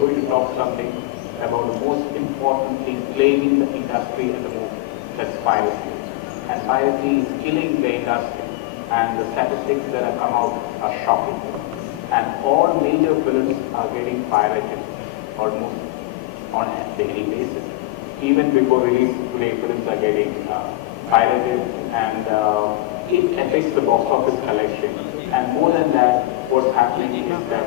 going to talk something about the most important thing plaguing the industry at the moment, that's piracy. And piracy is killing the industry, and the statistics that have come out are shocking. And all major films are getting pirated almost on a daily basis. Even before release, today films are getting pirated, and it affects the box office collection. And more than that, what's happening is that,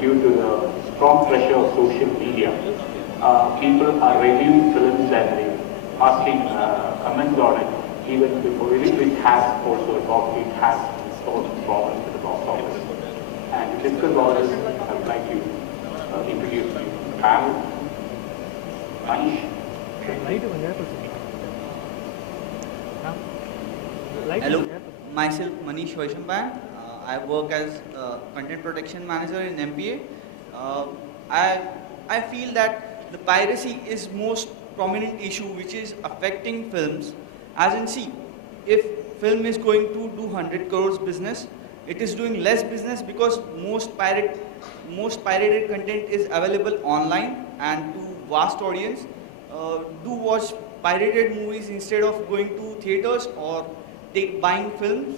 due to the strong pressure of social media, people are reviewing films and asking comments on it. Even before release, it has also caused problems with the box office. And to discuss all this, I would like to introduce you to Pam, Manish. Hello, myself Manish Vaishambhan. I work as content protection manager in MPA. I feel that the piracy is most prominent issue which is affecting films. As in, see, if film is going to do 100 crores business, it is doing less business because most pirated content is available online, and to vast audience do watch pirated movies instead of going to theaters or buying film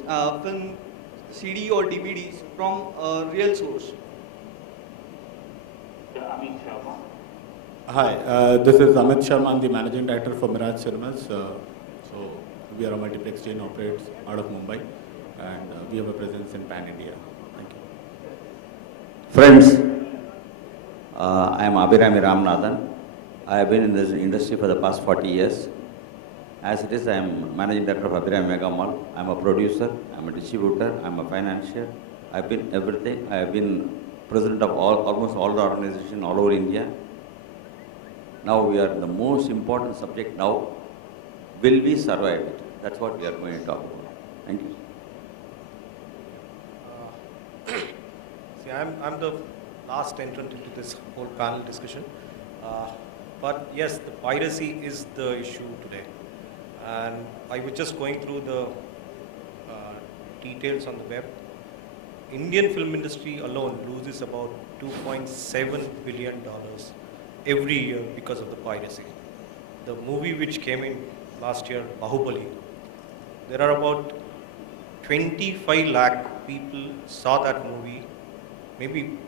CD or DVDs from a real source. Amit Sharma. Hi, this is Amit Sharma. I'm the managing director for Mirage Cinemas. So we are a multiplex chain operates out of Mumbai, and we have a presence in Pan India. Thank you. Friends, I am Abhirami Ramanathan. I have been in this industry for the past 40 years. As it is, I am managing director of Abhirami Mega Mall. I am a producer, I am a distributor, I am a financier. I have been everything. I have been president of almost all the organizations all over India. Now we are in the most important subject now. Will we survive it? That's what we are going to talk about. Thank you. See, I'm the last entrant into this whole panel discussion. But yes, the piracy is the issue today. And I was just going through the details on the web. Indian film industry alone loses about $2.7 billion every year because of the piracy. The movie which came in last year, Bahubali, there are about 25 lakh people saw that movie. Maybe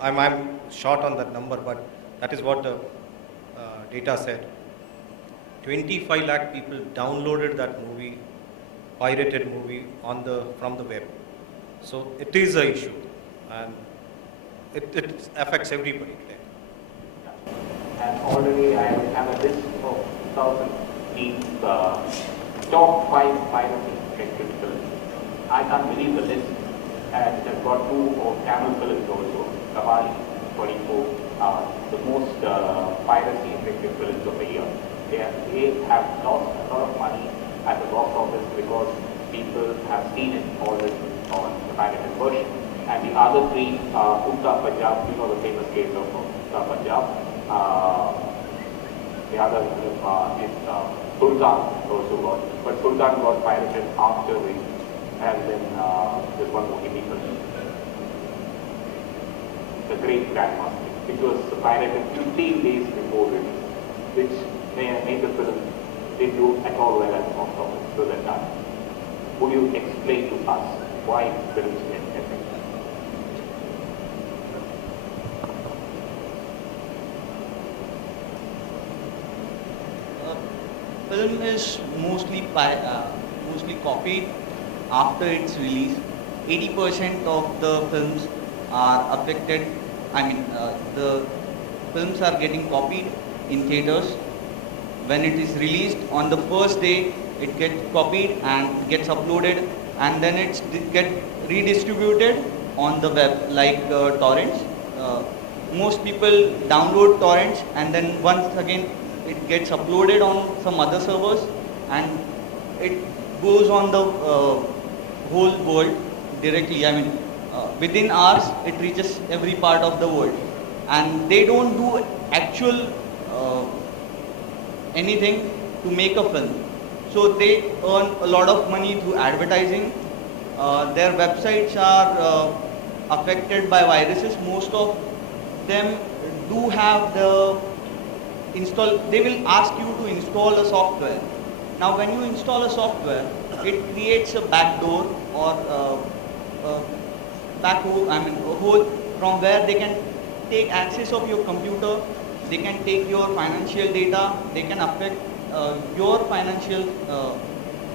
I'm short on that number, but that is what the data said. 25 lakh people downloaded that movie, pirated movie from the web. So it is an issue, and it affects everybody today. And already I have a list of 2008 top 5 piracy affected films. I can't believe the list, and it has got 2 of Tamil films also. Kavali 24 are the most piracy affected films of the year. They have lost a lot of money at the box office because people have seen it already on the pirated version. And the other 3 are Utta Punjab, you know the famous case of Utta Punjab. The other film is Sultan also got, but Sultan got pirated after the, and then this one more Hindi film, The Great Grandmaster, which was pirated 15 days before release, which made the film didn't do at all well at the box office. So that time, would you explain to us why films get affected? Film is mostly copied after its release. 80% of the films are affected. The films are getting copied in theaters. When it is released on the first day, it gets copied and gets uploaded, and then it gets redistributed on the web like torrents. Most people download torrents, and then once again it gets uploaded on some other servers, and it goes on the whole world directly. Within hours it reaches every part of the world, and they don't do actual anything to make a film. So they earn a lot of money through advertising. Their websites are affected by viruses. Most of them do have the install, they will ask you to install a software. Now when you install a software, it creates a backdoor or a hole from where they can take access of your computer, they can take your financial data, they can affect your financial,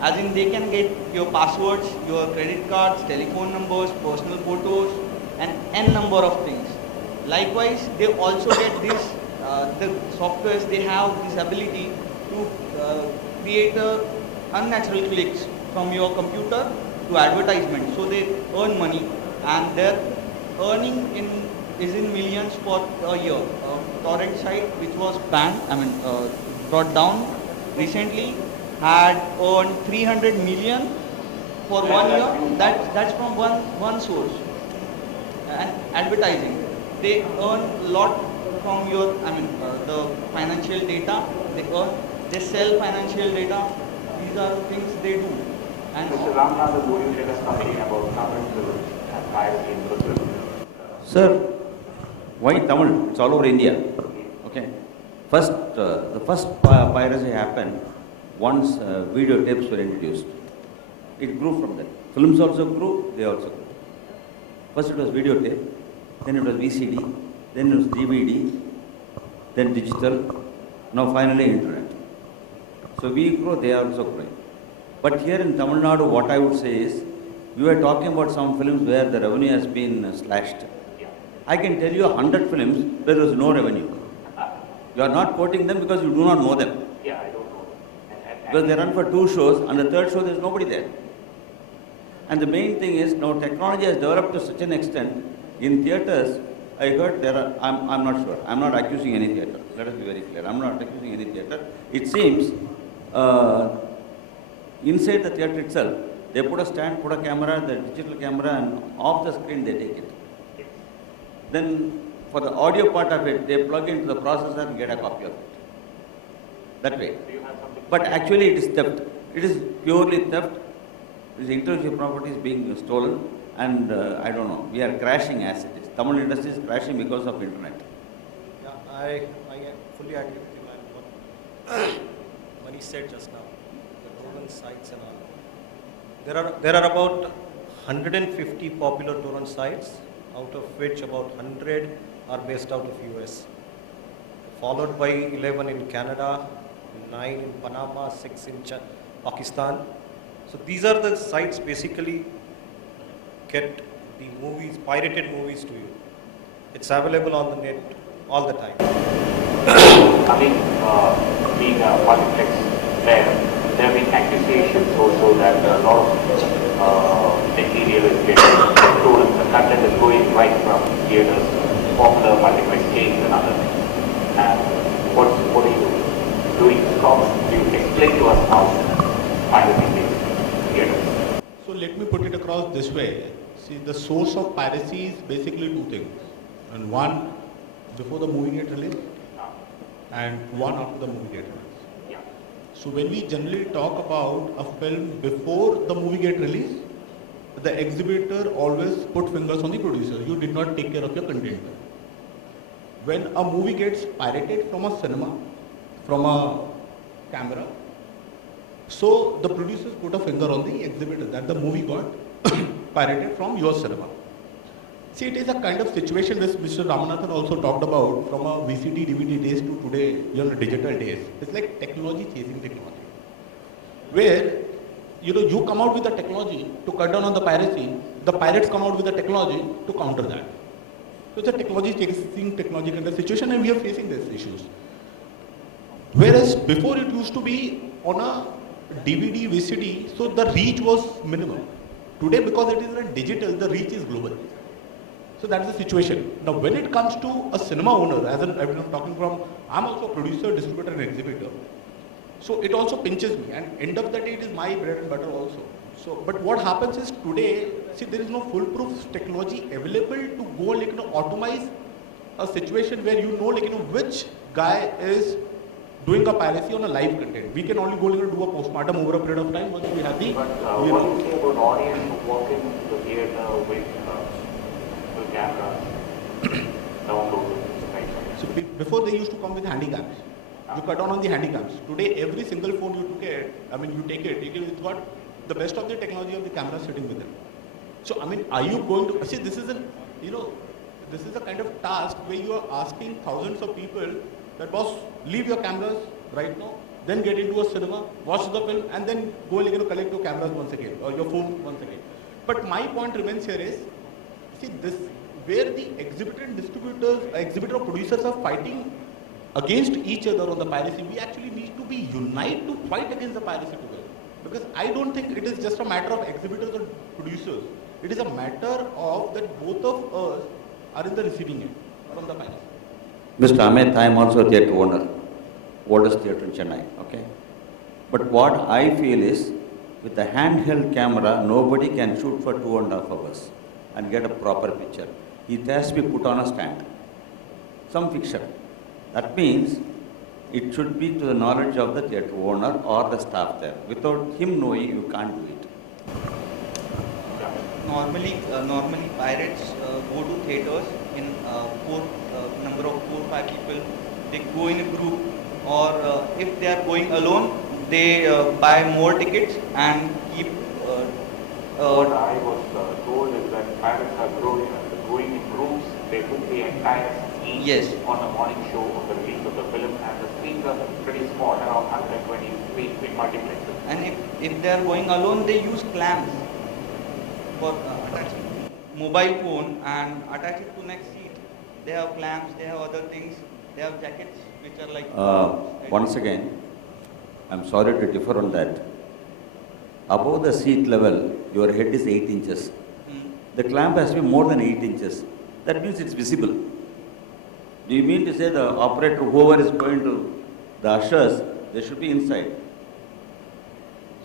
as in they can get your passwords, your credit cards, telephone numbers, personal photos, and n number of things. Likewise, they also get this, the softwares, they have this ability to create unnatural clicks from your computer to advertisement. So they earn money, and their earning is in millions for a year. Torrent site, which was banned, brought down recently, had earned 300 million for 1 year. That's from one source. And advertising, they earn a lot from your, the financial data. They sell financial data. These are things they do. And Mr. Ramanathan, do you tell us something about Tamil and piracy in Brazil? Sir, why Tamil? It's all over India. Okay. First, the first piracy happened once video tapes were introduced. It grew from there. Films also grew, they also grew. First it was videotape, then it was VCD, then it was DVD, then digital, now finally internet. So we grow, they are also growing. But here in Tamil Nadu, what I would say is, we were talking about some films where the revenue has been slashed. I can tell you 100 films where there was no revenue. You are not quoting them because you do not know them. Yeah, I don't know. Because they run for 2 shows, and the third show there is nobody there. And the main thing is, now technology has developed to such an extent, in theatres, I heard there are, I'm not sure, I'm not accusing any theatre, let us be very clear, I'm not accusing any theatre. It seems, inside the theatre itself, they put a stand, put a camera, the digital camera, and off the screen they take it. Then, for the audio part of it, they plug into the processor and get a copy of it. That way. But actually it is theft. It is purely theft. This intellectual property is being stolen, and I don't know, we are crashing as it is. Tamil industry is crashing because of internet. Yeah, I fully agree with you, man. What Mani said just now, the torrent sites and all. There are about 150 popular torrent sites, out of which about 100 are based out of US, followed by 11 in Canada, 9 in Panama, 6 in Pakistan. So these are the sites basically get the movies, pirated movies to you. It's available on the net all the time. Being a multiplex player, there have been accusations also that a lot of material is getting stolen. The content is going right from theaters, popular multiplex chains and other things. And what are you doing to stop it? Do you explain to us how piracy is theaters? So let me put it across this way. See, the source of piracy is basically 2 things. And one, before the movie gets released, and one after the movie gets released. Yeah. So when we generally talk about a film before the movie gets released, the exhibitor always put fingers on the producer. You did not take care of your content. When a movie gets pirated from a cinema, from a camera, so the producers put a finger on the exhibitor that the movie got pirated from your cinema. See, it is a kind of situation which Mr. Ramanathan also talked about, from a VCD, DVD days to today, digital days. It's like technology chasing technology. Where, you come out with the technology to cut down on the piracy, the pirates come out with the technology to counter that. So it's a technology chasing technology kind of situation, and we are facing these issues. Whereas before it used to be on a DVD, VCD, so the reach was minimal. Today, because it is a digital, the reach is global. So that is the situation. Now, when it comes to a cinema owner, as I'm talking from, I'm also a producer, distributor, and exhibitor. So it also pinches me, and end of the day, it is my bread and butter also. So, but what happens is today, see, there is no foolproof technology available to go, automate a situation where which guy is doing a piracy on a live content. We can only go do a postmortem over a period of time once we have the. But what do you say about audience who walk into the theater with cameras? downloaded. Right. So before they used to come with handycams. You cut down on the handycams. Today, every single phone you took it, you take it, it's got the best of the technology of the camera sitting with it. So, are you going to, see, this is this is a kind of task where you are asking thousands of people that, boss, leave your cameras right now, then get into a cinema, watch the film, and then go and collect your cameras once again, or your phone once again. But my point remains here is, see, this, where the exhibitor and distributors, exhibitor producers are fighting against each other on the piracy, we actually need to be united to fight against the piracy together. Because I don't think it is just a matter of exhibitors or producers. It is a matter of that both of us are in the receiving end from the piracy. Mr. Amit, I am also a theatre owner, oldest theatre in Chennai, okay? But what I feel is, with the handheld camera, nobody can shoot for 2.5 hours and get a proper picture. It has to be put on a stand, some fixture. That means it should be to the knowledge of the theatre owner or the staff there. Without him knowing, you can't do it. Normally pirates go to theaters in number of 4 or 5 people. They go in a group, or if they are going alone, they buy more tickets and keep. What I was told is that pirates are going in groups. They book the entire scene Yes. on the morning show of the release of the film, and the screens are pretty small, around 120 feet in multiplexes. And if they are going alone, they use clamps for attaching mobile phone and attach it to next seat. They have clamps, they have other things, they have jackets which are like. Once again, I'm sorry to differ on that. Above the seat level, your head is 8 inches. The clamp has to be more than 8 inches. That means it's visible. Do you mean to say the operator, whoever is going to the ushers, they should be inside?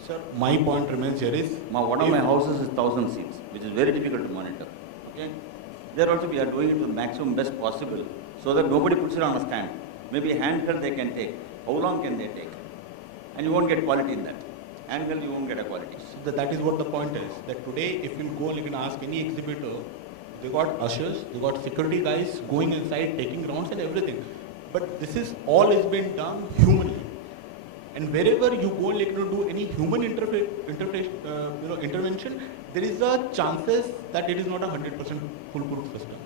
Sir, my point remains here is, One of my houses is 1,000 seats, which is very difficult to monitor. Okay? There also we are doing it to the maximum best possible, so that nobody puts it on a stand. Maybe a handheld they can take. How long can they take? And you won't get quality in that. Handheld you won't get a quality. so that is what the point is, that today if you go and you can ask any exhibitor, they got ushers, they got security guys going inside, taking rounds and everything. But this is all is being done humanly. And wherever you go and do any human intervention, there is a chances that it is not a 100% foolproof system.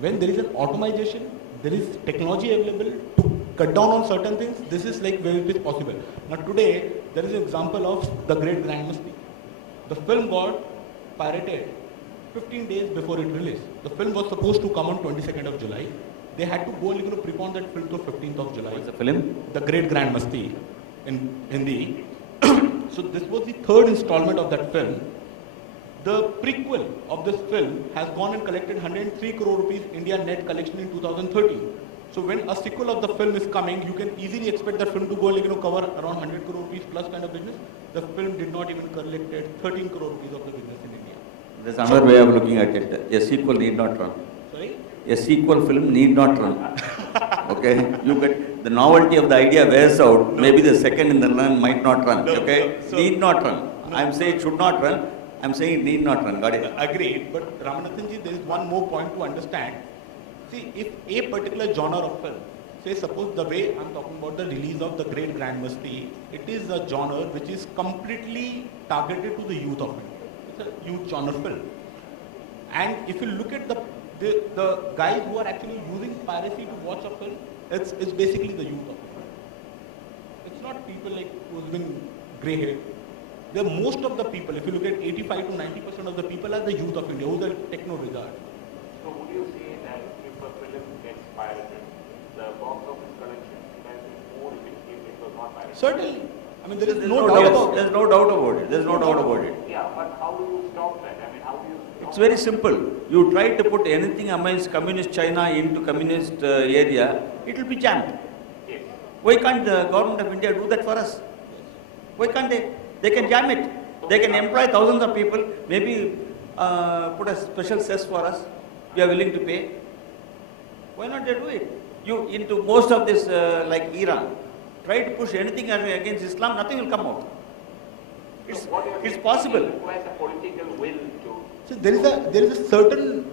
When there is an automation, there is technology available to cut down on certain things. This is like where it is possible. Now today, there is an example of The Great Grand Masti. The film got pirated 15 days before it released. The film was supposed to come on 22nd of July. They had to go and prepone that film to 15th of July. What's the film? The Great Grand Masti in Hindi. So this was the third installment of that film. The prequel of this film has gone and collected 103 crore rupees India net collection in 2013. So when a sequel of the film is coming, you can easily expect that film to go and cover around 100 crore rupees plus kind of business. The film did not even collected 13 crore rupees of the business in India. There's another way of looking at it. A sequel need not run. Sorry? A sequel film need not run. Okay? You get the novelty of the idea wears out. Maybe the second in the run might not run. Okay? Need not run. I'm saying it should not run. I'm saying it need not run. Got it? Agreed. But Ramanathanji, there is one more point to understand. See, if a particular genre of film, say suppose the way I'm talking about the release of The Great Grand Masti, it is a genre which is completely targeted to the youth of India. It's a youth genre film. And if you look at the guys who are actually using piracy to watch a film, it's basically the youth of India. It's not people like who's been grey-haired. Most of the people, if you look at 85 to 90% of the people are the youth of India, who are techno regard. So would you say that if a film gets pirated, the box office collection would have been more if it was not pirated? Certainly. There is There's no doubt about There's it. no doubt about it. There's no doubt about it. Yeah, but how do you stop that? How do you stop It's very simple. You try to put anything amongst communist China into communist area, it will be jammed. Yes. Why can't the government of India do that for us? Why can't they? They can jam it. They can employ thousands of people, maybe put a special cess for us. We are willing to pay. Why not they do it? You into most of this like Iran, try to push anything against Islam, nothing will come out. It's possible. It requires a political will to So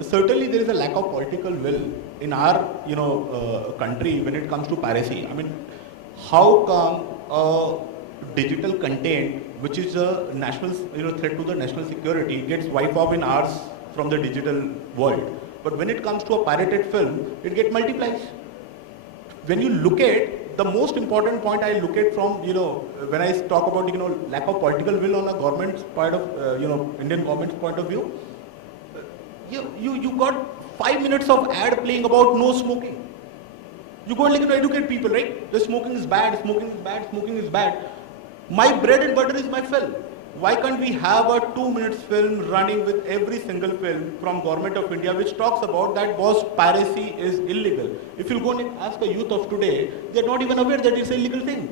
certainly there is a lack of political will in our country when it comes to piracy. I mean, how come digital content, which is a national threat to the national security, gets wiped off in hours from the digital world, but when it comes to a pirated film, it gets multiplies. When you look at the most important point, I look at from when I talk about lack of political will on a government's part of Indian government's point of view. You got 5 minutes of ad playing about no smoking. You go and educate people, right? The smoking is bad, smoking is bad, smoking is bad. My bread and butter is my film. Why can't we have a 2 minutes film running with every single film from Government of India which talks about that piracy is illegal? If you go and ask the youth of today, they are not even aware that it's an illegal thing.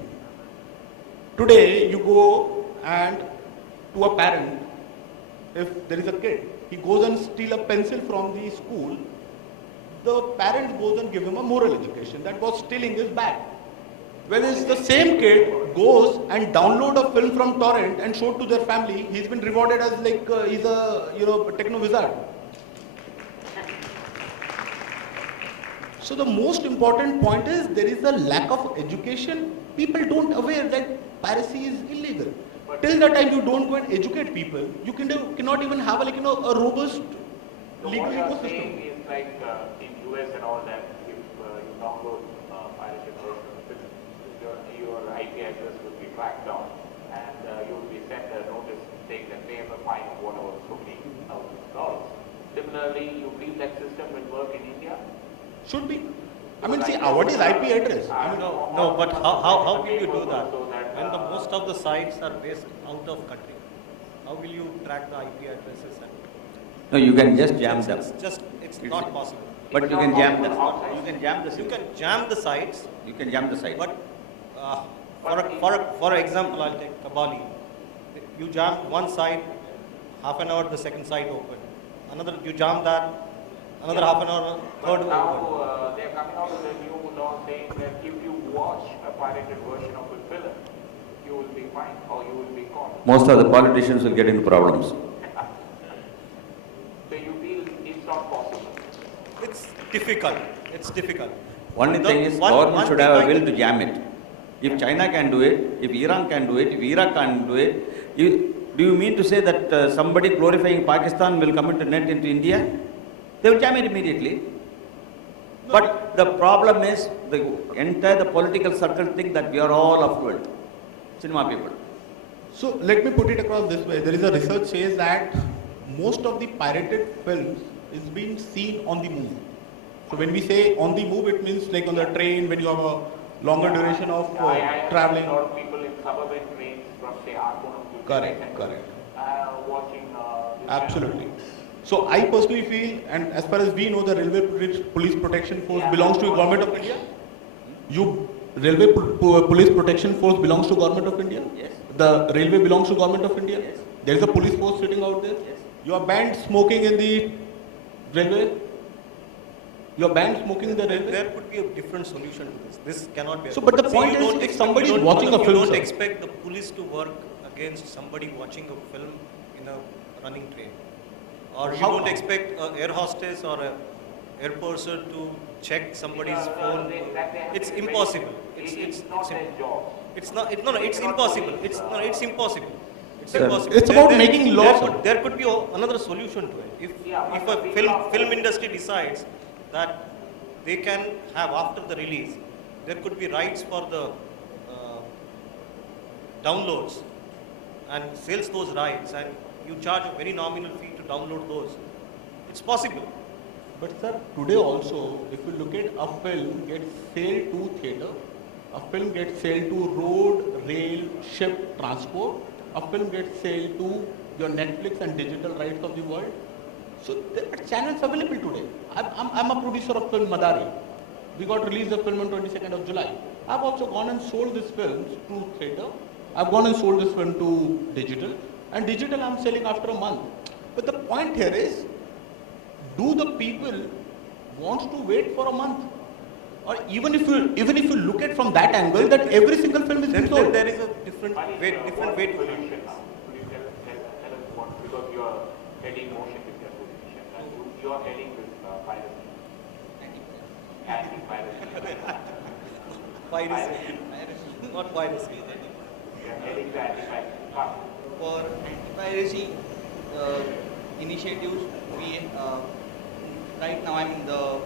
Today, you go and to a parent, if there is a kid, he goes and steal a pencil from the school, the parent goes and give him a moral education that stealing is bad. Whereas the same kid goes and download a film from torrent and show it to their family, he's been rewarded as he's a techno wizard. So the most important point is there is a lack of education. People don't aware that piracy is illegal. Till the time you don't go and educate people, you cannot even have a robust So legal what you are ecosystem. saying is like in US and all that, if you download pirated version of it, your IP address will be tracked down and you will be sent a notice saying that pay a fine of whatever, $50,000. Similarly, you feel that system will work in India? Should be. I mean, see, what is IP address? I mean, No, but how will you do that? When the most of the sites are based out of country, how will you track the IP addresses? No, you can just jam them. It's not possible. But you can jam them. Outside. You can jam the You system. can jam the sites, You can jam the site. but for example, I'll take Kabali. You jam one side, half an hour the second side open. You jam that, another half an hour, third open. Now they are coming out with a new law saying that if you watch a pirated version of a film, you will be fined or you will be caught. Most of the politicians will get into problems. So you feel it's not possible. It's difficult. It's difficult. Only thing is, government should have a will to jam it. If China can do it, if Iran can do it, if Iraq can do it, do you mean to say that somebody glorifying Pakistan will come into net into India? They will jam it immediately. But the problem is, the political circle think that we are all affluent. Cinema people. so let me put it across this way. There is a research says that most of the pirated films is being seen on the move. So when we say on the move, it means like on the train when you have a longer duration of I traveling. see a lot of people in suburban trains from say Arkonam to Correct, Chennai, correct. watching this Absolutely. So I personally feel, and as far as we know, the Railway Police Protection Force belongs to Government of India. Railway Police Protection Force belongs to Government of India. Yes. The railway belongs to Government of India. Yes. There is a police force sitting out there. Yes. You are banned smoking in the railway. You are banned smoking in the railway. There could be a different solution to this. This cannot be. So, but the See, point you is, don't if expect- somebody you is don't- watching a you film, don't sir. expect the police to work against somebody watching a film in a running train, or you How- don't expect an air hostess or a air person to check somebody's phone. It's impossible. It's not their job. It's not. It's impossible. It's impossible. It's Sir, impossible. it's about making laws, sir. There could be another solution to it. If a film industry decides that they can have after the release, there could be rights for the downloads and sells those rights, and you charge a very nominal fee to download those. It's possible. But sir, today also, if you look at a film gets sold to theatre, a film gets sold to road, rail, ship, transport, a film gets sold to your Netflix and digital rights of the world. So there are channels available today. I'm a producer of film Madari. We got released the film on 22nd of July. I've also gone and sold these films to theatre. I've gone and sold this film to digital. And digital I'm selling after a month. But the point here is, do the people want to wait for a month? Or even if you look at from that angle, that every single film is being sold. There is a different way to Solution now. Could you tell us what, because you are heading motion picture you are heading this piracy, anti-piracy. Piracy, not piracy. You are heading the anti-piracy part. For anti-piracy initiatives, we right now, I mean, the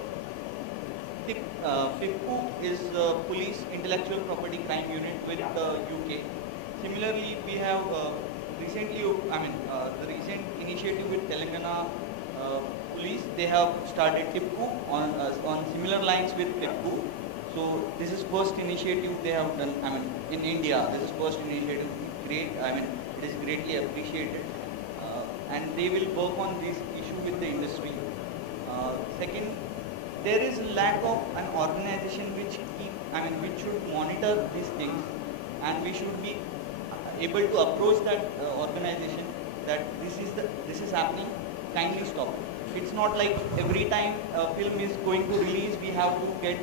FIPCO is the Police Intellectual Property Crime Unit with the UK. Similarly, we have recently, the recent initiative with Telangana Police, they have started FIPCO on similar lines with FIPCO. So this is first initiative they have done, I mean, in India, this is first initiative, great, I mean, it is greatly appreciated. And they will work on this issue with the industry. Second, there is a lack of an organization which which should monitor these things, and we should be able to approach that organization that this is happening, kindly stop it. It's not like every time a film is going to release, we have to get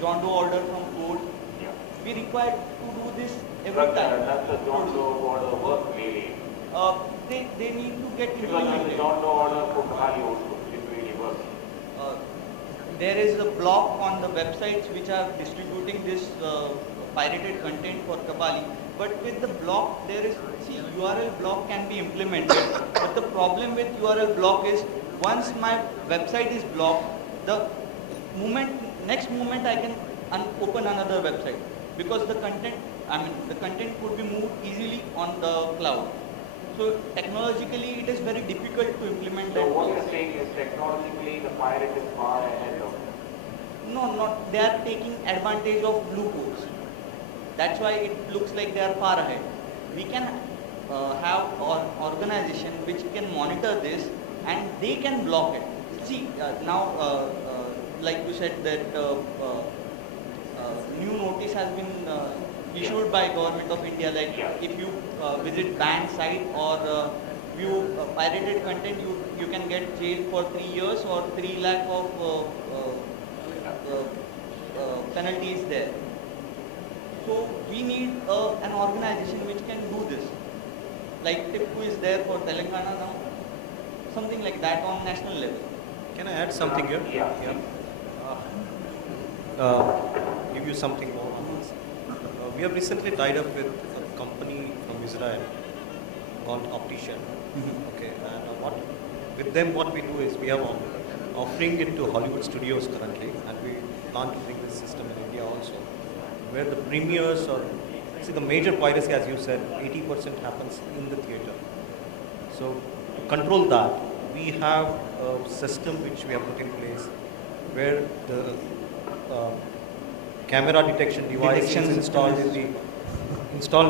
John Doe order from court. Yeah. We require to do this every But time. does the John Doe order work really? They need to get Because when the implemented. John Doe order for Kahali also, it really works. There is a block on the websites which are distributing this pirated content for Kabali. But with the block, there is, see, URL block can be implemented. But the problem with URL block is once my website is blocked, next moment I can open another website because the content could be moved easily on the cloud. So technologically, it is very difficult to implement So that. what you're saying is technologically the pirate is far ahead of them. No, not. They are taking advantage of loopholes. That's why it looks like they are far ahead. We can have an organization which can monitor this and they can block it. See, now, like you said that new notice has been issued by Government of India, like if you visit banned site or view pirated content, you can get jailed for 3 years or 3 lakh of penalties there. So we need an organization which can do this. Like TIPCO is there for Telangana now, something like that on national level. Can I add something here? Yeah. Give you something more on this. We have recently tied up with a company from Israel called Optician. Okay, and with them what we do is we have offering it to Hollywood studios currently, and we plan to bring this system in India also, where the premieres or see the major piracy, as you said, 80% happens in the theater. So to control that, we have a system which we have put in place where the camera detection device is installed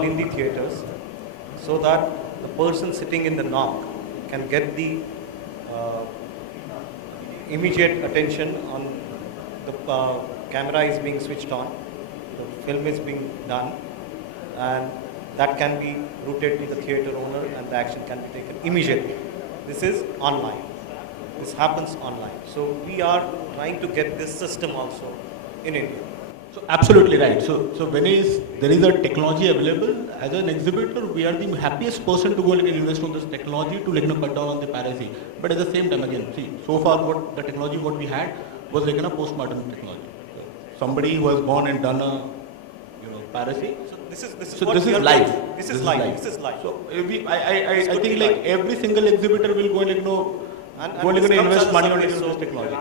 in the theaters, so that the person sitting in the knock can get the immediate attention on the camera is being switched on, the film is being done, and that can be routed to the theater owner and the action can be taken immediately. This is online. This happens online. So we are trying to get this system also in India. So absolutely right. So there is a technology available. As an exhibitor, we are the happiest person to go and invest on this technology to cut down on the piracy. But at the same time, again, see, so far what the technology what we had was postmodern technology. Somebody who has gone and done a piracy. So this is So this is live. This is live. This is live. So I think like every single exhibitor will go and invest money on this technology.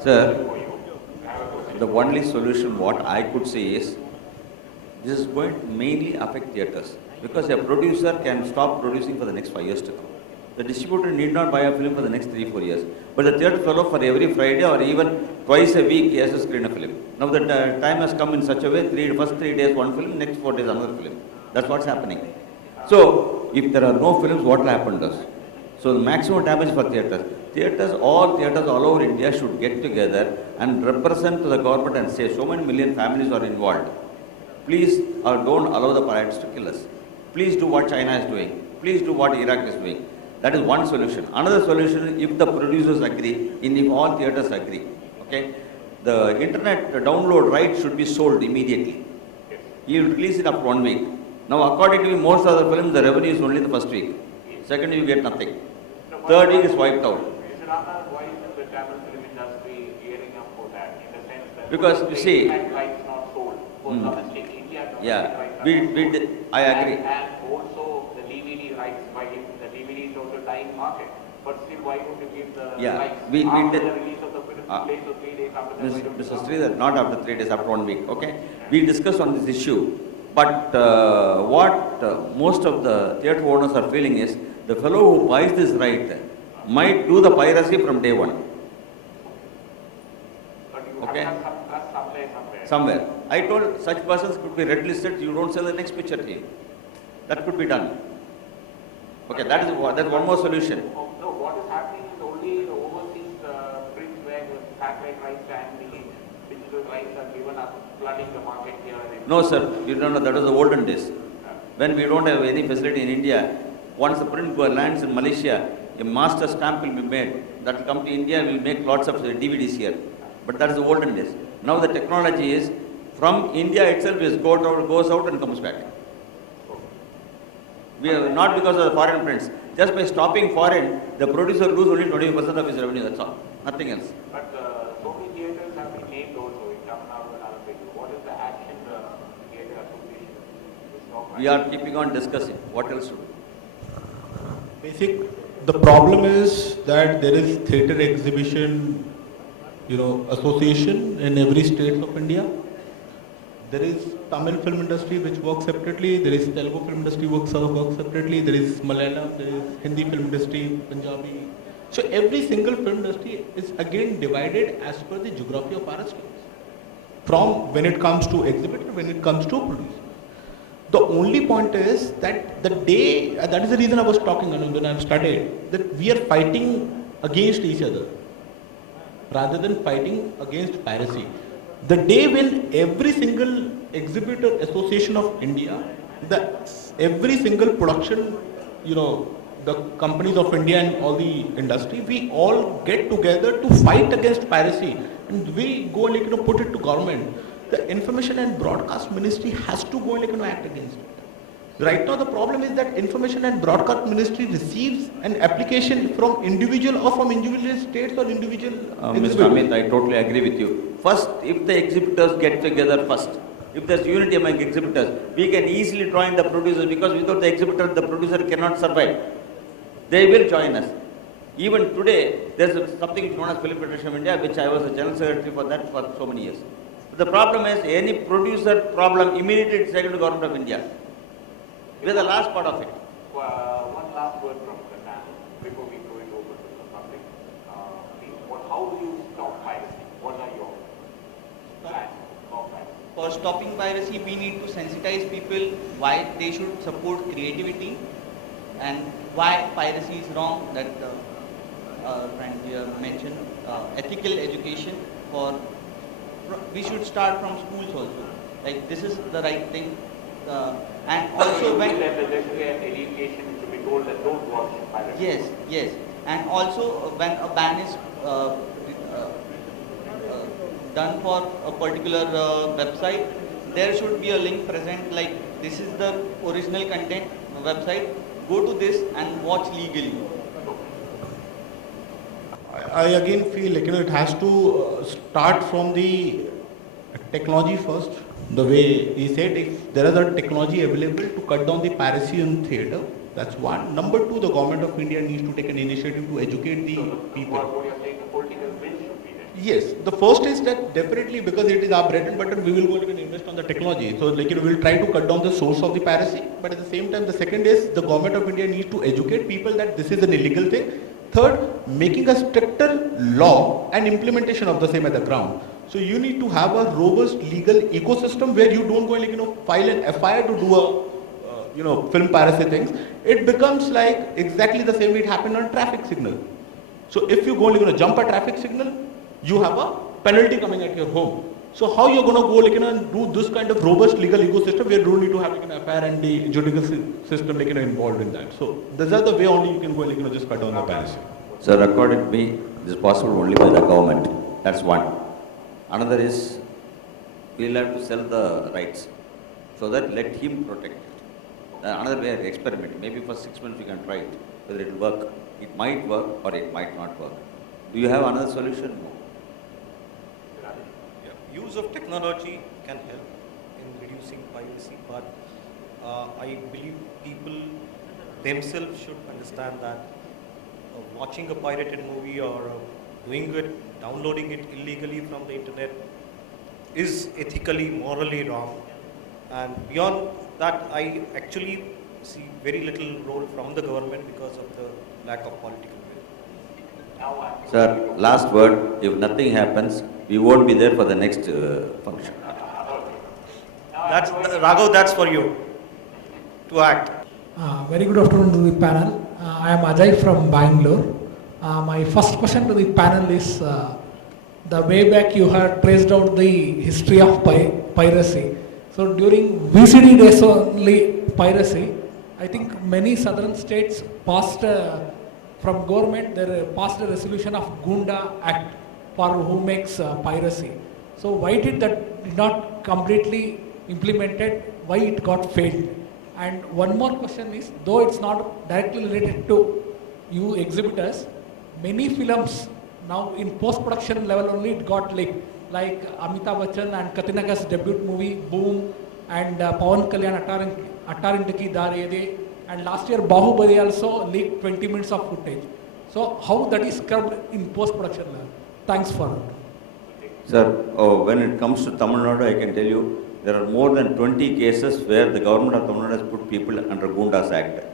Sir, the only solution what I could say is, this is going to mainly affect theatres, because a producer can stop producing for the next 5 years to come. The distributor need not buy a film for the next 3-4 years, but the theatre fellow for every Friday or even twice a week he has to screen a film. Now the time has come in such a way, first 3 days one film, next 4 days another film. That's what's happening. So if there are no films, what will happen to us? So the maximum damage for theatres. All theatres all over India should get together and represent to the government and say, so many million families are involved. Please don't allow the pirates to kill us. Please do what China is doing. Please do what Iraq is doing. That is one solution. Another solution is if the producers agree, if all theatres agree. Okay, the internet download rights should be sold immediately. You release it after 1 week. Now, according to me, most of the films, the revenue is only the first week. Second, you get nothing. Third week is wiped out. Ramnath, why is the Tamil film industry gearing up for that? In the sense that Because you see, and rights not sold for domestic India, domestic yeah, rights are we not sold. did, I agree. And also the DVD rights, by the DVD is also dying market. But still, why don't you give the Yeah, rights we after did- the release of the film, 2 days or 3 days after that? why don't you Mr. come? Sridhar, not after 3 days, after 1 week, okay? We discussed on this issue, but what most of the theatre owners are feeling is, the fellow who buys this right might do the piracy from day one, But you Okay. have some trust somewhere. somewhere. I told such persons could be red listed, you don't sell the next picture to him. That could be done. Okay, that's one more solution. Oh, no, what is happening is only the overseas prints where the satellite rights and the digital rights are given up, flooding the market here and there. No, sir, you don't know, that was the olden days. When we don't have any facility in India, once the print lands in Malaysia, a master stamp will be made. That will come to India, will make lots of DVDs here. But that is the olden days. Now the technology is, from India itself, goes out and comes back. We are not because of the foreign prints. Just by stopping foreign, the producer loses only 20% of his revenue, that's all. Nothing else. But so many theatres have been named also in Tamil Nadu and other places. What is the action the theatre association is talking We are keeping on discussing. What else to do? The problem is that there is theatre exhibition, association in every state of India. There is Tamil film industry which works separately, there is Telugu film industry works separately, there is Malayalam, there is Hindi film industry, Punjabi. So every single film industry is again divided as per the geography of our states. From when it comes to exhibitor, when it comes to producer. The only point is that the day, that is the reason I was talking when I started, that we are fighting against each other rather than fighting against piracy. The day when every single exhibitor association of India, every single production, the companies of India and all the industry, we all get together to fight against piracy, and we go and put it to government. The Information and Broadcast Ministry has to go and act against it. Right now the problem is that Information and Broadcast Ministry receives an application from individual or from individual states or individual Mr. exhibitors. Amit, I totally agree with you. First, if the exhibitors get together first, if there's unity among exhibitors, we can easily join the producers, because without the exhibitor, the producer cannot survive. They will join us. Even today, there's something known as Film Federation of India, which I was the general secretary for that for so many years. But the problem is, any producer problem immediately it's taken to Government of India. We are the last part of it. One last word from the panel before we go it over to the public. Please, how do you stop piracy? What are your plans to stop piracy? For stopping piracy, we need to sensitize people why they should support creativity and why piracy is wrong. That friend here mentioned ethical education. We should start from schools also. Like, this is the right thing. And also when that there should be an education should be told that don't watch piracy. yes, and also when a ban is done for a particular website, there should be a link present like this is the original content website. Go to this and watch legally. I again feel it has to start from the technology first. The way he said, if there is a technology available to cut down the piracy in theatre, that's one. Number two, the government of India needs to take an initiative to educate the people. What you're saying, the political will should be there. Yes, the first is that definitely, because it is our bread and butter, we will go and invest on the technology. So we will try to cut down the source of the piracy. But at the same time, the second is the government of India needs to educate people that this is an illegal thing. Third, making a stricter law and implementation of the same at the ground. So you need to have a robust legal ecosystem where you don't go and file an FIR to do a film piracy things. It becomes like exactly the same way it happened on traffic signal. So if you go and jump a traffic signal, you have a penalty coming at your home. So how you're going to go and do this kind of robust legal ecosystem where you don't need to have an FIR and the judicial system involved in that. So these are the way only you can go and just cut down the piracy. Sir, according to me, this is possible only by the government. That's one. Another is, we'll have to sell the rights, so that let him protect it. Another way, experiment. Maybe for 6 months we can try it, whether it will work. It might work or it might not work. Do you have another solution? Yeah. Use of technology can help in reducing piracy, but I believe people themselves should understand that watching a pirated movie or doing it, downloading it illegally from the internet is ethically, morally wrong. And beyond that, I actually see very little role from the government because of the lack of political will. Sir, last word. If nothing happens, we won't be there for the next function. That's Raghav, that's for you to act. Very good afternoon to the panel. I am Ajay from Bangalore. My first question to the panel is, the way back you had traced out the history of piracy. So during VCD days only piracy, I think many southern states passed, from government, they passed a resolution of Gunda Act for who makes piracy. So why did that not completely implemented, why it got failed? And one more question is, though it's not directly related to you exhibitors, many films now in post-production level only it got leaked, like Amitabh Bachchan and Katinaka's debut movie Boom, and Pawan Kalyan Attarinti Darede, and last year Bahubali also leaked 20 minutes of footage. So how that is curbed in post-production level? Thanks for it. Sir, when it comes to Tamil Nadu, I can tell you there are more than 20 cases where the government of Tamil Nadu has put people under Gundas Act.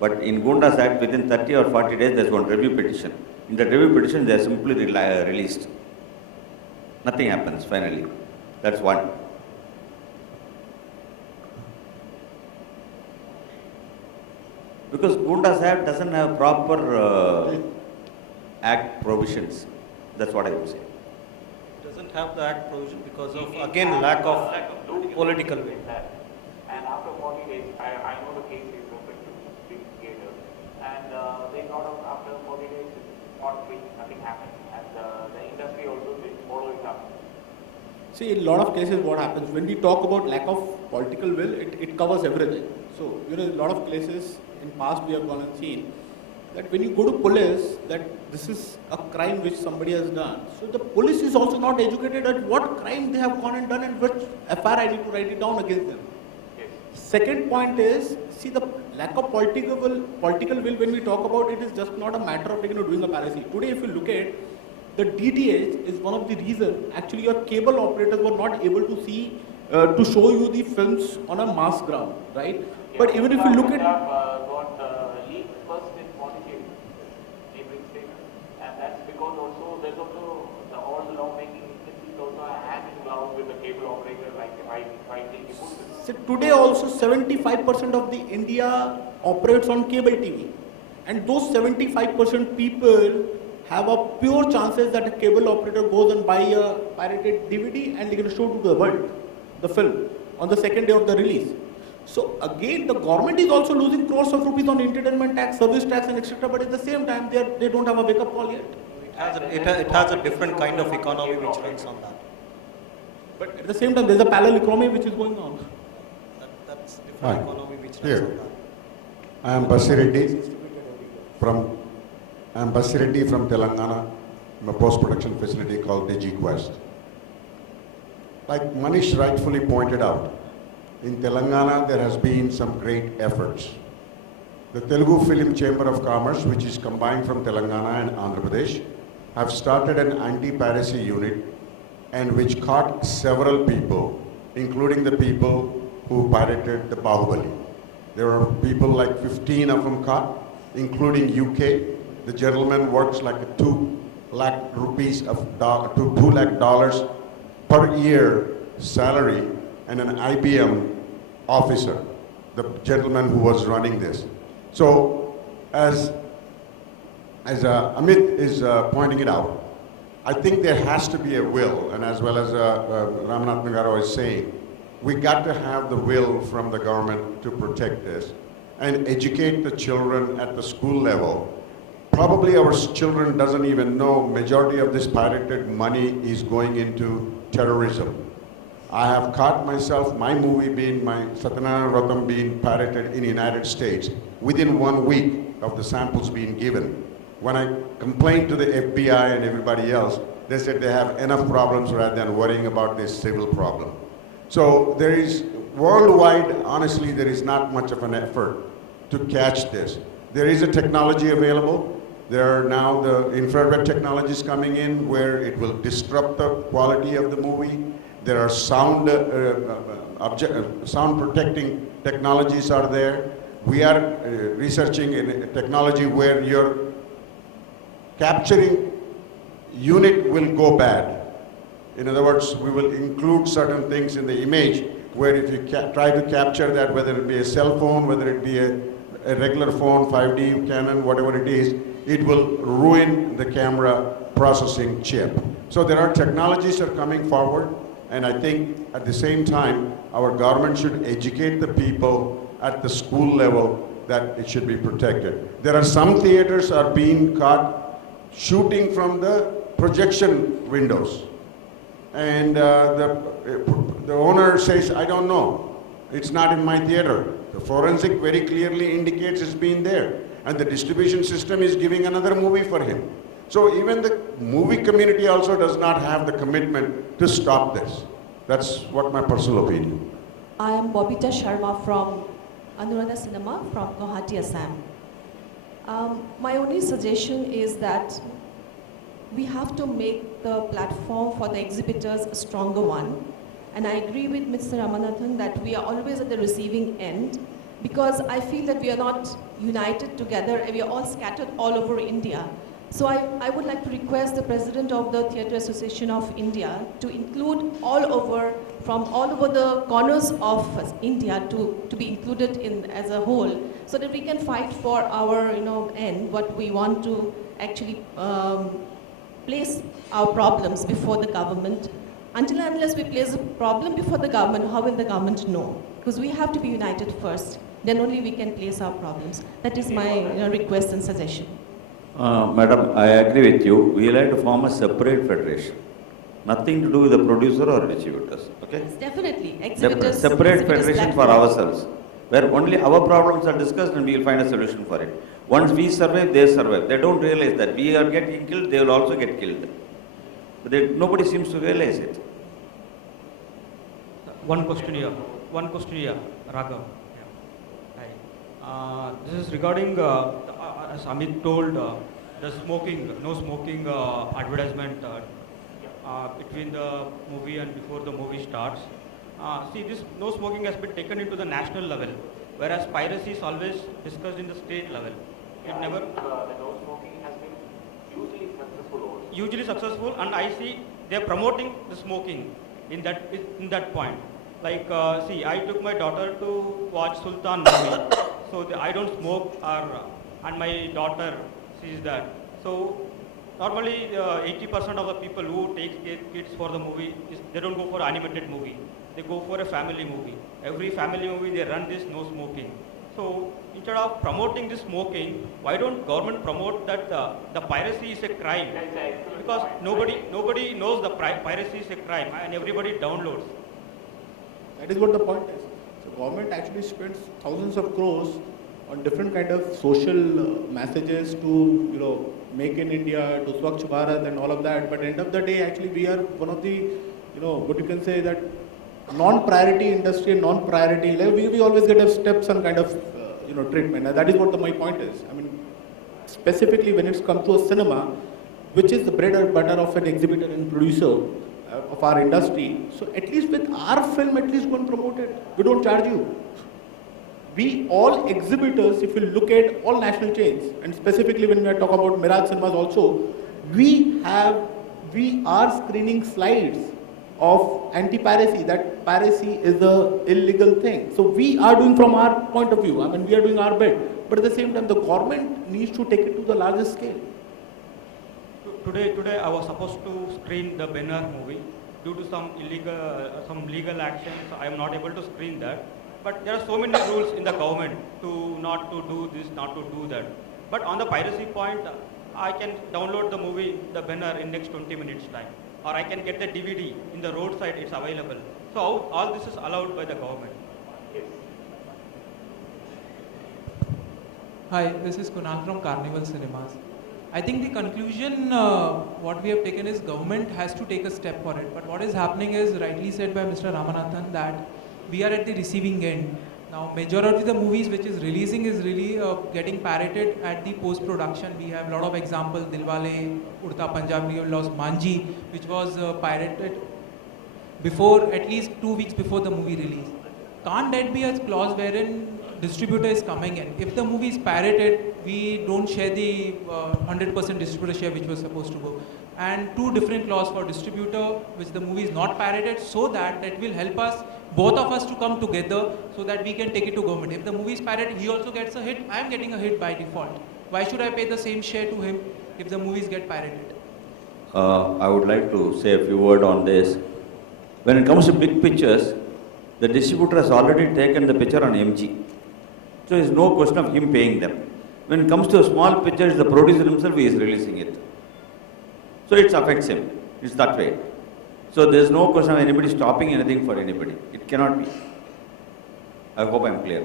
But in Gundas Act, within 30 or 40 days, there's one review petition. In that review petition, they are simply released. Nothing happens finally. That's one. Because Gundas Act doesn't have proper act provisions. That's what I would say. Doesn't have the act provision because of, again, lack of political will. And after 40 days, I know the case is open to big theaters, and they got out after 40 days, not free, nothing happened, and the industry also will follow it up. See, in a lot of cases what happens, when we talk about lack of political will, it covers everything. So, a lot of places in past we have gone and seen that when you go to police, that this is a crime which somebody has done. So the police is also not educated at what crime they have gone and done and which FIR I need to write it down against them. Yes. Second point is, see, the lack of political will when we talk about it is just not a matter of doing a piracy. Today if you look at the DTH is one of the reasons actually your cable operators were not able to see to show you the films on a mass ground, right? Yes. But even if you look at got leaked first in Pondicherry, neighboring state, and that's because also there's also all the lawmaking agencies also are hand in glove with the cable operator, like fighting the so today also 75% of the India operates on cable TV, and those 75% people have a pure chances that a cable operator goes and buy a pirated DVD and they can show to the world the film on the second day of the release. So again, the government is also losing crores of rupees on entertainment tax, service tax, and etc. But at the same time, they don't have a wake-up call yet. It has a different kind of economy which runs on that. But at the same time, there's a parallel economy which is going on. That's different Hi. economy which runs Here. on that. I am Basi Reddy from Telangana, from a post-production facility called DigiQuest. Like Manish rightfully pointed out, in Telangana there has been some great efforts. The Telugu Film Chamber of Commerce, which is combined from Telangana and Andhra Pradesh, have started an anti-piracy unit and which caught several people, including the people who pirated the Bahubali. There were people like 15 of them caught, including UK. The gentleman works like a 2 lakh rupees of $2 lakh per year salary, and an IBM officer, the gentleman who was running this. So, as Amit is pointing it out, I think there has to be a will, and as well as Ramnath Nagaro is saying, we got to have the will from the government to protect this and educate the children at the school level. Probably our children doesn't even know majority of this pirated money is going into terrorism. I have caught myself, my movie being, my Satyanarayana Vratam being pirated in the United States within 1 week of the samples being given. when I complained to the FBI and everybody else, they said they have enough problems rather than worrying about this civil problem. So there is, worldwide, honestly, there is not much of an effort to catch this. There is a technology available. There are now the infrared technologies coming in where it will disrupt the quality of the movie. There are sound protecting technologies are there. We are researching a technology where your capturing unit will go bad. In other words, we will include certain things in the image where if you try to capture that, whether it be a cell phone, whether it be a regular phone, 5D, Canon, whatever it is, it will ruin the camera processing chip. So there are technologies that are coming forward, and I think at the same time, our government should educate the people at the school level that it should be protected. There are some theaters are being caught shooting from the projection windows. And the owner says, I don't know, it's not in my theater. The forensic very clearly indicates it's been there. And the distribution system is giving another movie for him. So even the movie community also does not have the commitment to stop this. That's what my personal opinion. I am Bobita Sharma from Anuradha Cinema from Guwahati, Assam. My only suggestion is that we have to make the platform for the exhibitors a stronger one. And I agree with Mr. Ramanathan that we are always at the receiving end, because I feel that we are not united together and we are all scattered all over India. So I would like to request the President of the Theatre Association of India to include from all over the corners of India to be included in as a whole, so that we can fight for our end, what we want to actually place our problems before the government. Until and unless we place a problem before the government, how will the government know? Because we have to be united first, then only we can place our problems. That is my request and suggestion. Madam, I agree with you. We like to form a separate federation. Nothing to do with the producer or distributors. Okay? Yes, definitely. Exhibitors, separate federation for ourselves, where only our problems are discussed and we will find a solution for it. Once we survive, they survive. They don't realize that we are getting killed, they will also get killed. But nobody seems to realize it. One question here, Raghav. Hi. This is regarding, as Amit told, the smoking, no smoking advertisement between the movie and before the movie starts. See, this no smoking has been taken into the national level, whereas piracy is always discussed in the state level. It never. The no smoking has been usually successful also. Usually successful, and I see they are promoting the smoking in that point. Like, see, I took my daughter to watch Sultan movie, so I don't smoke, and my daughter sees that. So normally 80% of the people who take kids for the movie, they don't go for animated movie. They go for a family movie. Every family movie they run this no smoking. So instead of promoting this smoking, why don't government promote that the piracy is a crime? Because nobody knows the piracy is a crime and everybody downloads. That is what the point is. So government actually spends thousands of crores on different kind of social messages to make in India, to Swachh Bharat and all of that. But at the end of the day, actually we are one of the, what you can say that non-priority industry and non-priority, we always get a steps and kind of, treatment. And that is what my point is. I mean, specifically when it's come to a cinema, which is the bread and butter of an exhibitor and producer of our industry. So at least with our film, at least go and promote it. We don't charge you. We all exhibitors, if you look at all national chains, and specifically when we are talking about Miraj Cinemas also, we are screening slides of anti-piracy, that piracy is a illegal thing. So we are doing from our point of view, I mean we are doing our bit, but at the same time the government needs to take it to the largest scale. Today I was supposed to screen the Benar movie. Due to some legal actions, I am not able to screen that. But there are so many rules in the government not to do this, not to do that. But on the piracy point, I can download the movie, the Benar, in next 20 minutes time. Or I can get the DVD in the roadside, it's available. So all this is allowed by the government. Hi, this is Kunal from Carnival Cinemas. I think the conclusion what we have taken is government has to take a step for it. But what is happening is rightly said by Mr. Ramanathan that we are at the receiving end. Now majority of the movies which is releasing is really getting pirated at the post-production. We have a lot of examples, Dilwale, Udta Punjabi, we lost Manji, which was pirated before, at least 2 weeks before the movie release. Can't that be a clause wherein distributor is coming in? If the movie is pirated, we don't share the 100% distributor share which was supposed to go. And 2 different clause for distributor, which the movie is not pirated, so that will help us, both of us to come together so that we can take it to government. If the movie is pirated, he also gets a hit, I am getting a hit by default. Why should I pay the same share to him if the movies get pirated? I would like to say a few words on this. When it comes to big pictures, the distributor has already taken the picture on MG. So it's no question of him paying them. When it comes to a small picture, it's the producer himself who is releasing it. So it affects him. It's that way. So there's no question of anybody stopping anything for anybody. It cannot be. I hope I'm clear.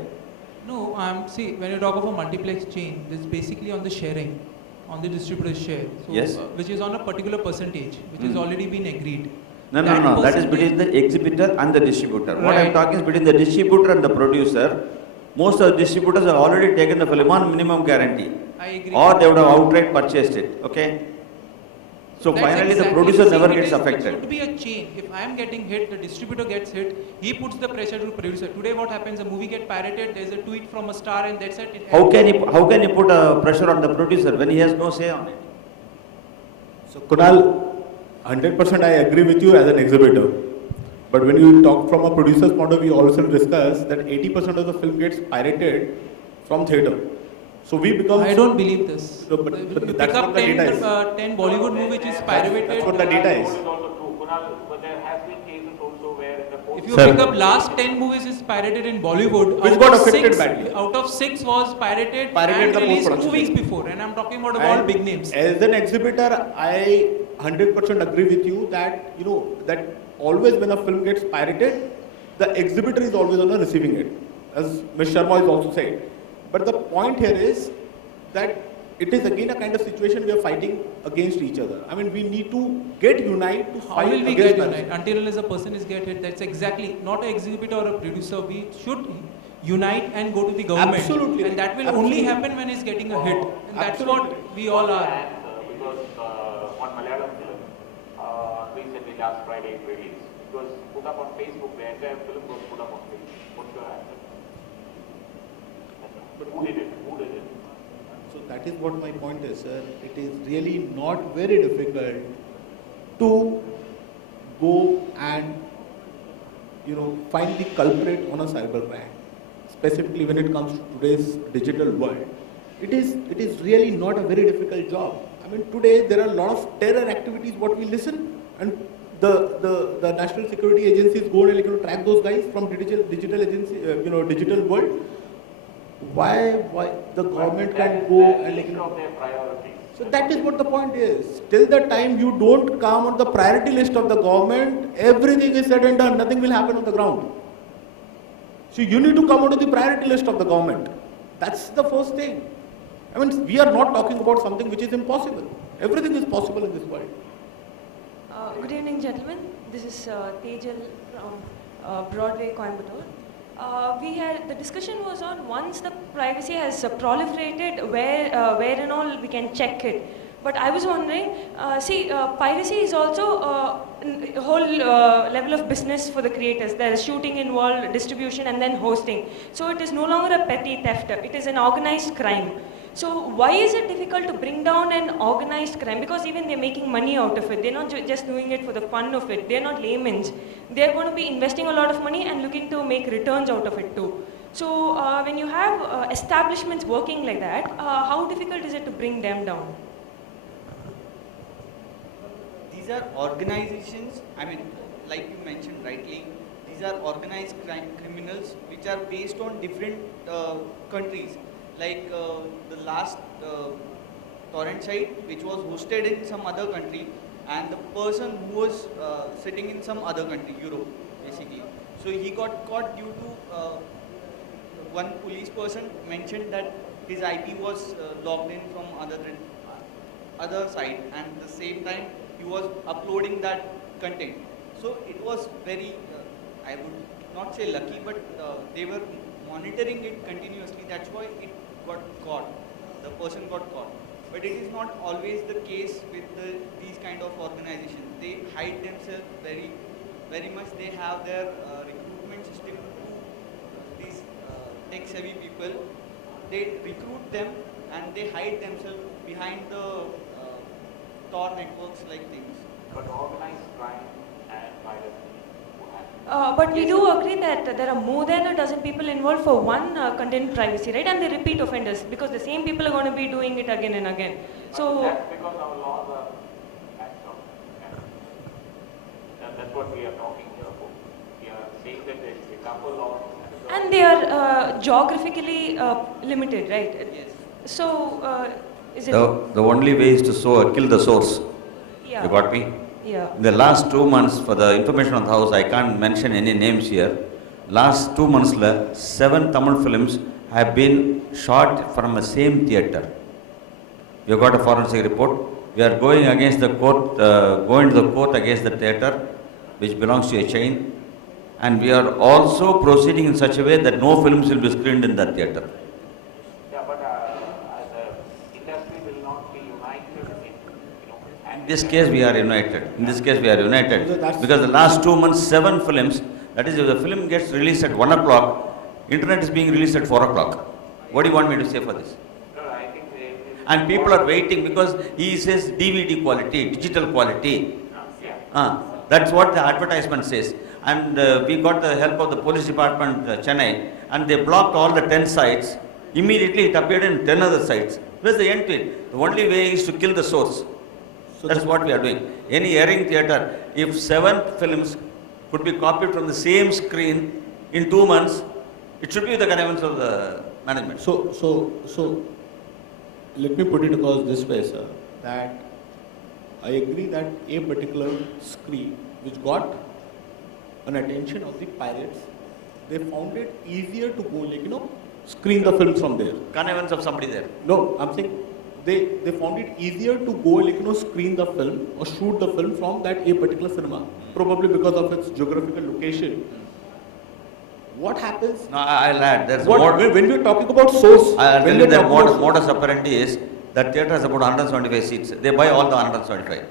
No, see, when you talk of a multiplex chain, it's basically on the sharing, on the distributor's share. So, Yes. Which is on a particular percentage, which has already been agreed. No. That is between the exhibitor and the distributor. What I'm Right. talking is between the distributor and the producer. Most of the distributors have already taken the film on minimum guarantee. I agree. Or they would have outright purchased it. Okay? So That's finally the exactly producer same. never It gets is- affected. It should be a chain. If I am getting hit, the distributor gets hit, he puts the pressure to producer. Today what happens, a movie gets pirated, there's a tweet from a star and that's it. How can he put a pressure on the producer when he has no say on it? So Kunal, 100% I agree with you as an exhibitor. But when you talk from a producer's point of view, we also discuss that 80% of the film gets pirated from theatre. So we become... I don't believe this. No, but You that's pick what up the data is. 10 Bollywood movie which is pirated. That's what the data is. Is also true, Kunal, but there has been cases also where in the post. If you Sir. pick up last 10 movies is pirated in Bollywood, Which got affected badly. out of 6 was pirated Pirated and the released 2 post-production. weeks before. And I'm talking about all And big names. As an exhibitor, I 100% agree with you that, that always when a film gets pirated, the exhibitor is always on the receiving end, as Ms. Sharma has also said. But the point here is that it is again a kind of situation we are fighting against each other. I mean, we need to get unite to How fight will we against get that. united? Until unless a person is get hit, that's exactly not an exhibitor or a producer. We should unite and go to the government. Absolutely. And that will Absolutely. only happen when he's getting a hit. And that's what we all are. Because one Malayalam film recently last Friday it released. It was put up on Facebook. The entire film was put up on Facebook. What's your answer? But who did it? Who did it? So that is what my point is, sir. It is really not very difficult to go and find the culprit on a cybercrime, specifically when it comes to today's digital world. It is really not a very difficult job. I mean, today there are a lot of terror activities what we listen, and the national security agencies go and track those guys from digital agency, digital world. Why the government can go and of their priorities. So that is what the point is. Till the time you don't come on the priority list of the government, everything is said and done. Nothing will happen on the ground. So you need to come onto the priority list of the government. That's the first thing. I mean, we are not talking about something which is impossible. Everything is possible in this world. Good evening, gentlemen. This is Tejal from Broadway, Coimbatore. The discussion was on once the privacy has proliferated, where and all we can check it. But I was wondering, piracy is also a whole level of business for the creators. There is shooting involved, distribution, and then hosting. So it is no longer a petty theft. It is an organized crime. So why is it difficult to bring down an organized crime? Because even they're making money out of it. They're not just doing it for the fun of it. They're not laymen. They're going to be investing a lot of money and looking to make returns out of it too. So when you have establishments working like that, how difficult is it to bring them down? These are organizations, I mean, like you mentioned rightly, these are organized criminals which are based on different countries. Like the last torrent site which was hosted in some other country, and the person who was sitting in some other country, Europe basically. So he got caught due to one police person mentioned that his IP was logged in from other than other side, and at the same time he was uploading that content. So it was very, I would not say lucky, but they were monitoring it continuously. That's why it got caught. The person got caught. But it is not always the case with these kind of organizations. They hide themselves very much. They have their recruitment system to these tech-savvy people. They recruit them and they hide themselves behind the Tor networks like things. But organized crime and piracy. But we do agree that there are more than a dozen people involved for one content privacy, right? And they repeat offenders because the same people are going to be doing it again and again. So That's because our laws are lax of. That's what we are talking here about. We are saying that there is a couple of. and they are geographically limited, right? Yes. So is it? The only way is to kill the source. Yeah. You got me? Yeah. In the last 2 months, for the information of the house, I can't mention any names here. Last 2 months, 7 Tamil films have been shot from the same theatre. We have got a forensic report. We are going against the court, going to the court against the theatre, which belongs to a chain. And we are also proceeding in such a way that no films will be screened in that theatre. Yeah, but the industry will not be united in, In this case, we are united. In this case, we are united. That's- Because the last 2 months, 7 films, that is, if the film gets released at 1 o'clock, internet is being released at 4 o'clock. What do you want me to say for this? No, I think And people are waiting because he says DVD quality, digital quality. yeah. That's what the advertisement says. And we got the help of the police department, Chennai, and they blocked all the 10 sites. Immediately it appeared in 10 other sites. Where's the end to it? The only way is to kill the source. That's what we are doing. Any airing theatre, if 7 films could be copied from the same screen in 2 months, it should be the connivance of the management. So, let me put it across this way, sir, that I agree that a particular screen which got an attention of the pirates, they found it easier to go, screen the film from there. Connivance of somebody there. No, I'm saying they found it easier to go, screen the film or shoot the film from that a particular cinema, probably because of its geographical location. What happens? No, I'll add. There's What, more. when we're talking about source, I'll when tell you we're that talking about modus operandi is that theatre has about 175 seats. They buy all the 175.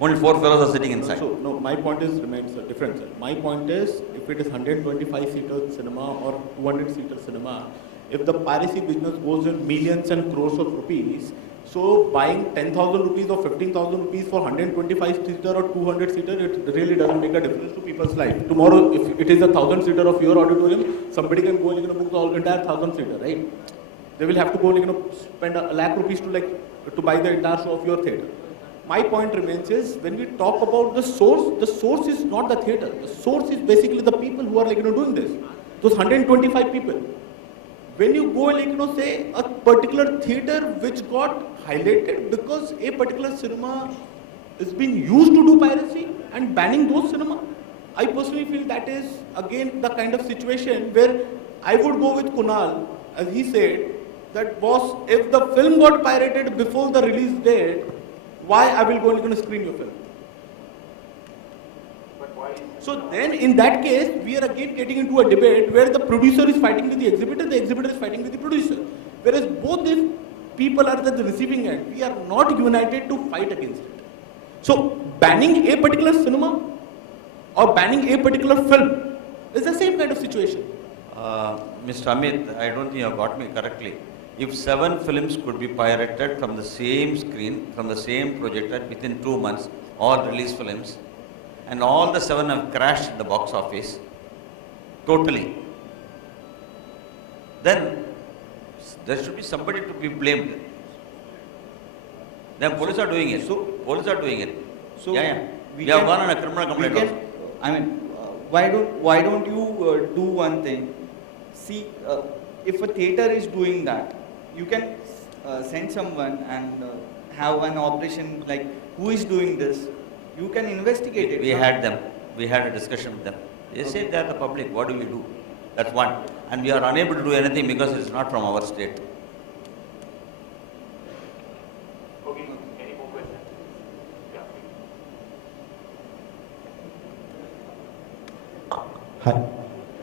Only 4 fellows are sitting inside. So, no, my point remains different, sir. My point is, if it is 125-seater cinema or 200-seater cinema, if the piracy business goes in millions and crores of rupees, so buying 10,000 rupees or 15,000 rupees for 125-seater or 200-seater, it really doesn't make a difference to people's life. Tomorrow, if it is a 1,000-seater of your auditorium, somebody can go and book the entire 1,000-seater, right? They will have to go spend a lakh rupees to buy the entire show of your theatre. My point remains is, when we talk about the source is not the theatre. The source is basically the people who are doing this. Those 125 people. When you go say a particular theatre which got highlighted because a particular cinema is being used to do piracy and banning those cinema, I personally feel that is again the kind of situation where I would go with Kunal, as he said, that boss, if the film got pirated before the release date, why I will go and screen your film? But why? So then in that case, we are again getting into a debate where the producer is fighting with the exhibitor is fighting with the producer. Whereas both these people are at the receiving end. We are not united to fight against it. So banning a particular cinema or banning a particular film is the same kind of situation. Mr. Amit, I don't think you have got me correctly. If 7 films could be pirated from the same screen, from the same projector within 2 months, all release films, and all the 7 have crashed at the box office, totally, then there should be somebody to be blamed. Then police are doing it. Police are doing it. So yeah. we They have can- gone on a criminal complaint we can, also. I mean, why don't you do one thing? See, if a theater is doing that, you can send someone and have an operation like who is doing this. You can investigate it. We had them. We had a discussion with them. They said they are the public. What do we do? That's one. And we are unable to do anything because it's not from our state. Okay, Hi.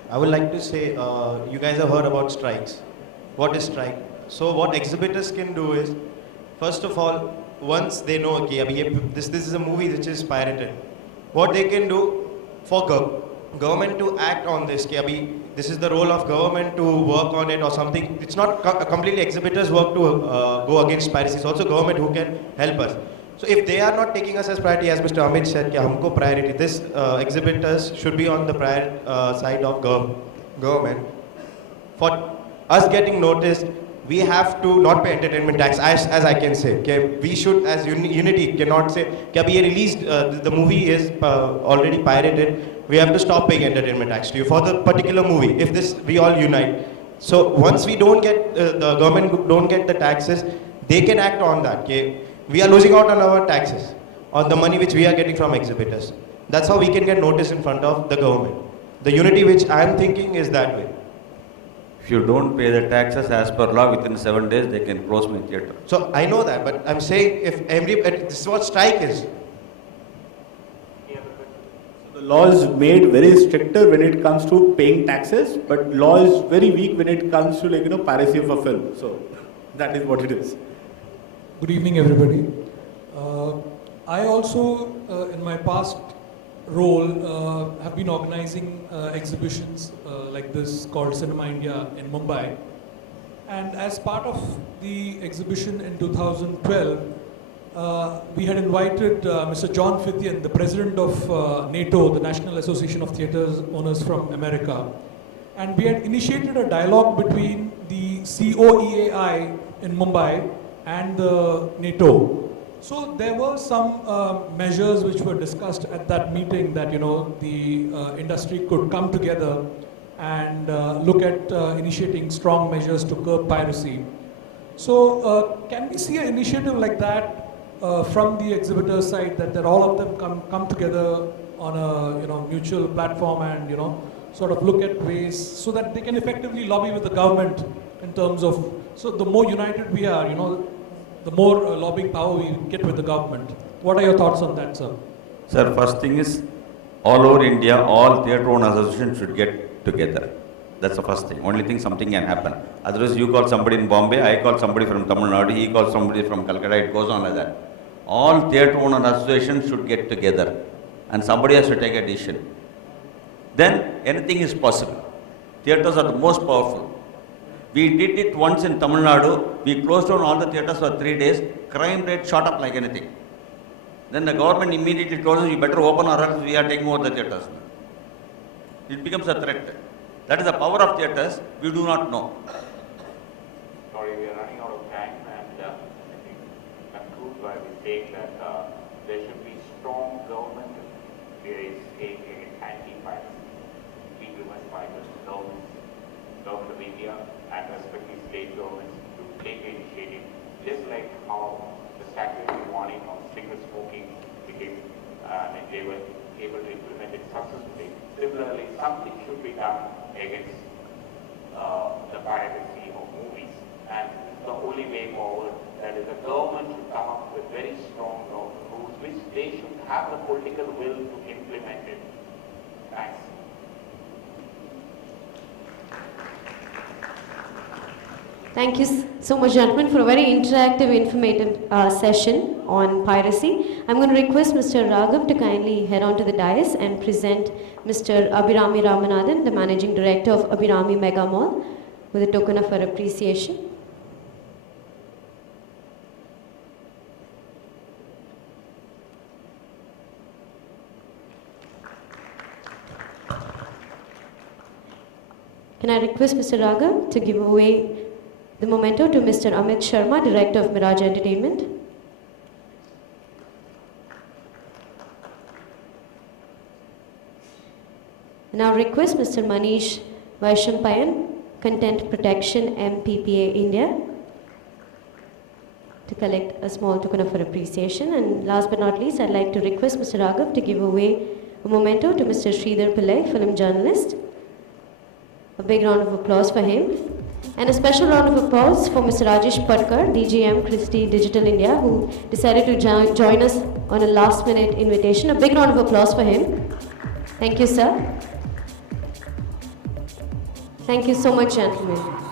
I would like to say, you guys have heard about strikes. What is strike? So what exhibitors can do is, first of all, once they know, okay, this is a movie which is pirated, what they can do for government to act on this, this is the role of government to work on it or something. It's not completely exhibitors' work to go against piracy. It's also government who can help us. So if they are not taking us as priority, as Mr. Amit said, humko priority, this exhibitors should be on the prior side of government. For us getting noticed, we have to not pay entertainment tax, as I can say. Okay? We should, as unity, cannot say, okay, released, the movie is already pirated, we have to stop paying entertainment tax to you for the particular movie, if this, we all unite. So once we don't get, the government don't get the taxes, they can act on that. Okay? We are losing out on our taxes, on the money which we are getting from exhibitors. That's how we can get noticed in front of the government. The unity which I am thinking is that way. If you don't pay the taxes as per law, within 7 days they can close my theatre. So I know that, but I'm saying if this is what strike is. The law is made very stricter when it comes to paying taxes, but law is very weak when it comes to piracy of a film. So that is what it is. Good evening, everybody. I also, in my past role, have been organizing exhibitions like this called Cinema India in Mumbai. And as part of the exhibition in 2012, we had invited Mr. John Fithian, the president of NATO, the National Association of Theatres Owners from America. And we had initiated a dialogue between the COEAI in Mumbai and the NATO. So there were some measures which were discussed at that meeting that the industry could come together and look at initiating strong measures to curb piracy. So can we see an initiative like that from the exhibitor side, that all of them come together on a mutual platform and sort of look at ways so that they can effectively lobby with the government in terms of, so the more united we are, the more lobbying power we get with the government. What are your thoughts on that, sir? Sir, first thing is, all over India, all theatre owners associations should get together. That's the first thing. Only thing something can happen. Otherwise, you call somebody in Bombay, I call somebody from Tamil Nadu, he calls somebody from Calcutta, it goes on like that. All theatre owner associations should get together and somebody has to take a decision. Then anything is possible. Theatres are the most powerful. We did it once in Tamil Nadu. We closed down all the theatres for 3 days. Crime rate shot up like anything. Then the government immediately told us, you better open or else we are taking over the theatres. It becomes a threat. That is the power of theatres. We do not know. Sorry, we are running out of time, and I think conclude by saying that there should be strong government anti-piracy, be driven by the government of India and respective state governments to take initiative, just like how the statutory warning on cigarette smoking became, and they were able to implement it successfully. Similarly, something should be done against the piracy of movies, and the only way forward, that is, the government should come up with very strong rules, which they should have the political will to implement it. Thanks. Thank you so much, gentlemen, for a very interactive, informative session on piracy. I'm going to request Mr. Raghav to kindly head on to the dais and present Mr. Abhirami Ramanathan, the Managing Director of Abhirami Mega Mall, with a token of our appreciation. Can I request Mr. Raghav to give away the memento to Mr. Amit Sharma, Director of Mirage Entertainment. Now request Mr. Manish Vaishampayan, Content Protection MPPA India, to collect a small token of our appreciation. And last but not least, I'd like to request Mr. Raghav to give away a memento to Mr. Sridhar Pillai, film journalist. A big round of applause for him. And a special round of applause for Mr. Rajesh Patkar, DGM Christie Digital India, who decided to join us on a last minute invitation. A big round of applause for him. Thank you, sir. Thank you so much, gentlemen.